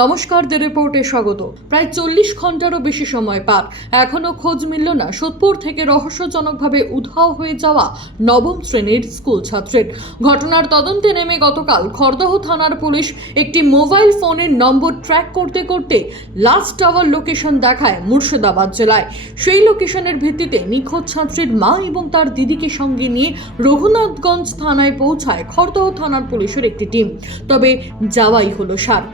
নমস্কার দ্য রিপোর্টে স্বাগত। প্রায় চল্লিশ ঘন্টারও বেশি সময় পার এখনও খোঁজ মিলল না। সোদপুর থেকে রহস্যজনকভাবে উধাও হয়ে যাওয়া নবম শ্রেণির স্কুল ছাত্রের। ঘটনার তদন্তে নেমে গতকাল খড়দহ থানার পুলিশ একটি মোবাইল ফোনের নম্বর ট্র্যাক করতে করতে লাস্ট টাওয়ার লোকেশন দেখায় মুর্শিদাবাদ জেলায়। সেই লোকেশনের ভিত্তিতে নিখোঁজ ছাত্রীর মা এবং তার দিদিকে সঙ্গে নিয়ে রঘুনাথগঞ্জ থানায় পৌঁছায় খড়দহ থানার পুলিশের একটি টিম। তবে যাওয়াই হলো সার।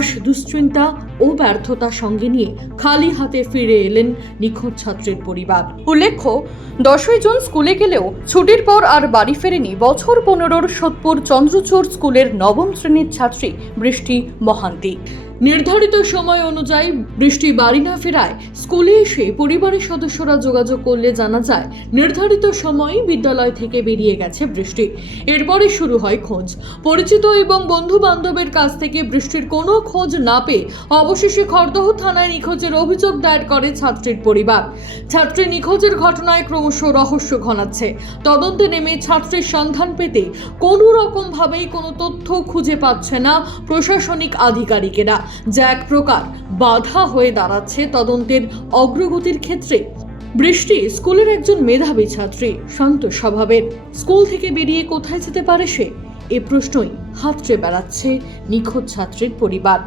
একরাশ দুশ্চিন্তা ও ব্যর্থতা সঙ্গে নিয়ে খালি হাতে ফিরে এলেন নিখোঁজ ছাত্রের পরিবার। উল্লেখ্য, দশই জুন স্কুলে গেলেও ছুটির পর আর বাড়ি ফেরেনি বছর পনেরোর সোদপুর চন্দ্রচূড় স্কুলের নবম শ্রেণির ছাত্রী বৃষ্টি মহান্তি। নির্ধারিত সময় অনুযায়ী বৃষ্টি বাড়ি না ফেরায় স্কুলে এসে পরিবারের সদস্যরা যোগাযোগ করলে জানা যায়, নির্ধারিত সময়েই বিদ্যালয় থেকে বেরিয়ে গেছে বৃষ্টি। এরপরে শুরু হয় খোঁজ। পরিচিত এবং বন্ধু বান্ধবের কাছ থেকে বৃষ্টির কোনো খোঁজ না পেয়ে অবশেষে খড়দহ থানায় নিখোঁজের অভিযোগ দায়ের করে ছাত্রীর পরিবার। ছাত্রী নিখোঁজের ঘটনায় ক্রমশ রহস্য ঘনাচ্ছে। তদন্তে নেমে ছাত্রীর সন্ধান পেতে কোনো রকমভাবেই কোনো তথ্য খুঁজে পাচ্ছে না প্রশাসনিক আধিকারিকেরা। যা এক প্রকার বাধা হয়ে দাঁড়াচ্ছে তদন্তের অগ্রগতির ক্ষেত্রে। বৃষ্টি স্কুলের একজন মেধাবী ছাত্রী, শান্ত স্বভাবের। স্কুল থেকে বেরিয়ে কোথায় যেতে পারে সে? এ প্রশ্নই হাতড়ে বেড়াচ্ছে নিখোঁজ ছাত্রীর পরিবার।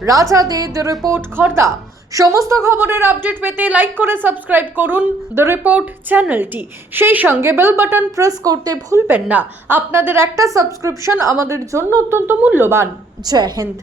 রাজা দে দ্য রিপোর্ট খর্দা। সমস্ত খবরের আপডেট পেতে লাইক করে সাবস্ক্রাইব করুন দ্য রিপোর্ট চ্যানেলটি। সেই সঙ্গে বেল বাটন প্রেস করতে ভুলবেন না। আপনাদের একটা সাবস্ক্রিপশন আমাদের জন্য অত্যন্ত মূল্যবান। জয় হিন্দ।